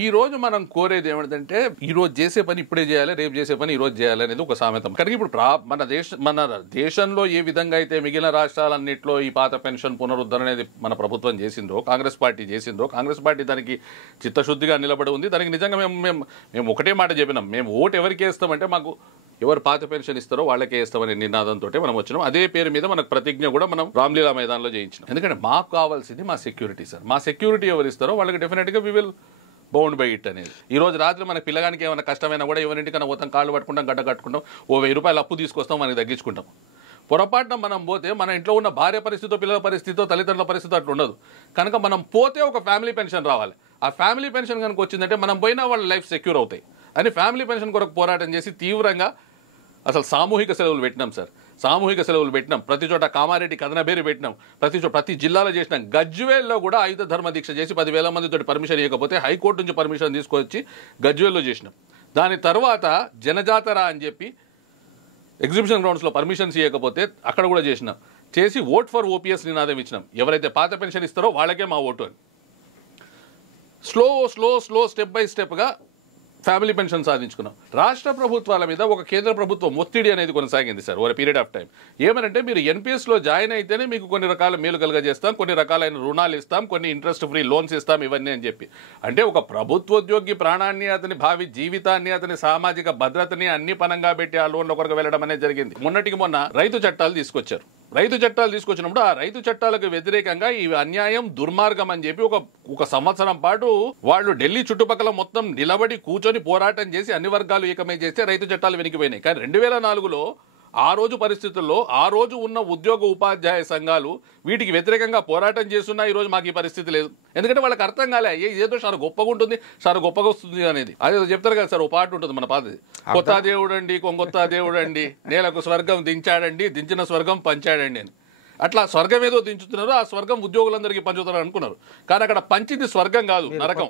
ఈ రోజు మనం కోరేది ఏమిటంటే ఈ రోజు చేసే పని ఇప్పుడే చేయాలి, రేపు చేసే పని ఈ రోజు చేయాలి అనేది ఒక సామెతం. కానీ ఇప్పుడు మన దేశంలో ఏ విధంగా అయితే మిగిలిన రాష్ట్రాలన్నింటిలో ఈ పాత పెన్షన్ పునరుద్ధరణ అనేది మన ప్రభుత్వం చేసిందో, కాంగ్రెస్ పార్టీ చేసిందో, కాంగ్రెస్ పార్టీ దానికి చిత్తశుద్ధిగా నిలబడి ఉంది. దానికి నిజంగా మేము ఒకటే మాట చెప్పినాం, మేము ఓటు ఎవరికి వేస్తామంటే మాకు ఎవరు పాత పెన్షన్ ఇస్తారో వాళ్ళకే వేస్తామనే నినాదంతో మనం వచ్చినాం. అదే పేరు మీద మనకు ప్రతిజ్ఞ కూడా మనం రామ్లీలా మైదానంలో చేయించినాం. ఎందుకంటే మాకు కావాల్సింది మా సెక్యూరిటీ సార్. మా సెక్యూరిటీ ఎవరు ఇస్తారో వాళ్ళకి డెఫినెట్గా we will bound by it అనేది. ఈ రోజు రాత్రి మన పిల్లగానికి ఏమైనా కష్టమైనా కూడా ఎవరింటికన్నా పోతాం, కాళ్ళు పట్టుకుంటాం, గడ్డ కట్టుకుంటాం, ఓ 1000 రూపాయలు అప్పు తీసుకొస్తాం, మనకి తగ్గించుకుంటాం. పొరపాటున మనం పోతే మన ఇంట్లో ఉన్న భార్య పరిస్థితితో, పిల్లల పరిస్థితితో, తల్లిదండ్రుల పరిస్థితి అట్లా ఉండదు. కనుక మనం పోతే ఒక ఫ్యామిలీ పెన్షన్ రావాలి. ఆ ఫ్యామిలీ పెన్షన్ కనుక వచ్చిందంటే మనం పోయినా వాళ్ళ లైఫ్ సెక్యూర్ అవుతాయి అని ఫ్యామిలీ పెన్షన్ కొరకు పోరాటం చేసి తీవ్రంగా అసలు సామూహిక సెలవులు పెట్టినాం సార్. సామూహిక సెలవులు పెట్టినాం, ప్రతి చోట కామారెడ్డి కథనబేరి పెట్టినాం, ప్రతి జిల్లాలో చేసినాం. గజ్వేల్లో కూడా ఆయుధ ధర్మ దీక్ష చేసి 10,000 మందితో పర్మిషన్ ఇవ్వకపోతే హైకోర్టు నుంచి పర్మిషన్ తీసుకొచ్చి గజ్వేల్లో చేసినాం. దాని తర్వాత జనజాతర అని చెప్పి ఎగ్జిబిషన్ గ్రౌండ్స్లో పర్మిషన్స్ ఇవ్వకపోతే అక్కడ కూడా చేసినాం. చేసి ఓట్ ఫర్ ఓపీఎస్ నినాదం ఇచ్చినాం. ఎవరైతే పాత పెన్షన్ ఇస్తారో వాళ్ళకే మా ఓటు అని. స్లో స్టెప్ బై స్టెప్గా ఫ్యామిలీ పెన్షన్ సాధించుకున్నాం. రాష్ట్ర ప్రభుత్వాల మీద ఒక కేంద్ర ప్రభుత్వం ఒత్తిడి అనేది కొనసాగింది sir over period of time. ఏమనంటే మీరు ఎన్పిఎస్లో జాయిన్ అయితేనే మీకు కొన్ని రకాల మేలు కలుగజేస్తాం, కొన్ని రకాలైన రుణాలు ఇస్తాం, కొన్ని ఇంట్రెస్ట్ ఫ్రీ లోన్స్ ఇస్తాం, ఇవన్నీ అని చెప్పి. అంటే ఒక ప్రభుత్వోద్యోగి ప్రాణాన్ని, అతని భావి జీవితాన్ని, అతని సామాజిక భద్రతని అన్ని పనంగా పెట్టి ఆ లోన్ల కొరకు వెళ్ళడం అనేది జరిగింది. మొన్నటికి మొన్న రైతు చట్టాలు తీసుకొచ్చారు. రైతు చట్టాలు తీసుకొచ్చినప్పుడు ఆ రైతు చట్టాలకు వ్యతిరేకంగా ఈ అన్యాయం, దుర్మార్గం అని చెప్పి ఒక సంవత్సరం పాటు వాళ్ళు ఢిల్లీ చుట్టుపక్కల మొత్తం నిలబడి కూర్చొని పోరాటం చేసి అన్ని వర్గాలు ఏకమై చేస్తే రైతు చట్టాలు వెనక్కిపోయినాయి. కానీ 2004లో ఆ రోజు పరిస్థితుల్లో ఆ రోజు ఉన్న ఉద్యోగ ఉపాధ్యాయ సంఘాలు వీటికి వ్యతిరేకంగా పోరాటం చేస్తున్నా ఈ రోజు మాకు ఈ పరిస్థితి లేదు. ఎందుకంటే వాళ్ళకి అర్థం కాలే ఏదో చాలా గొప్పగా ఉంటుంది, చాలా గొప్పగా వస్తుంది అనేది. అదే చెప్తారు కదా సార్, ఓ పాట ఉంటుంది మన పాతది, కొత్త దేవుడండి కొంగొత్త దేవుడండి, నేలకు స్వర్గం దించాడండి, దించిన స్వర్గం పంచాడండి అని. అట్లా స్వర్గం ఏదో దించుతున్నారు, ఆ స్వర్గం ఉద్యోగులందరికీ పంచుతారు అనుకున్నారు. కానీ అక్కడ పంచింది స్వర్గం కాదు, నరకం.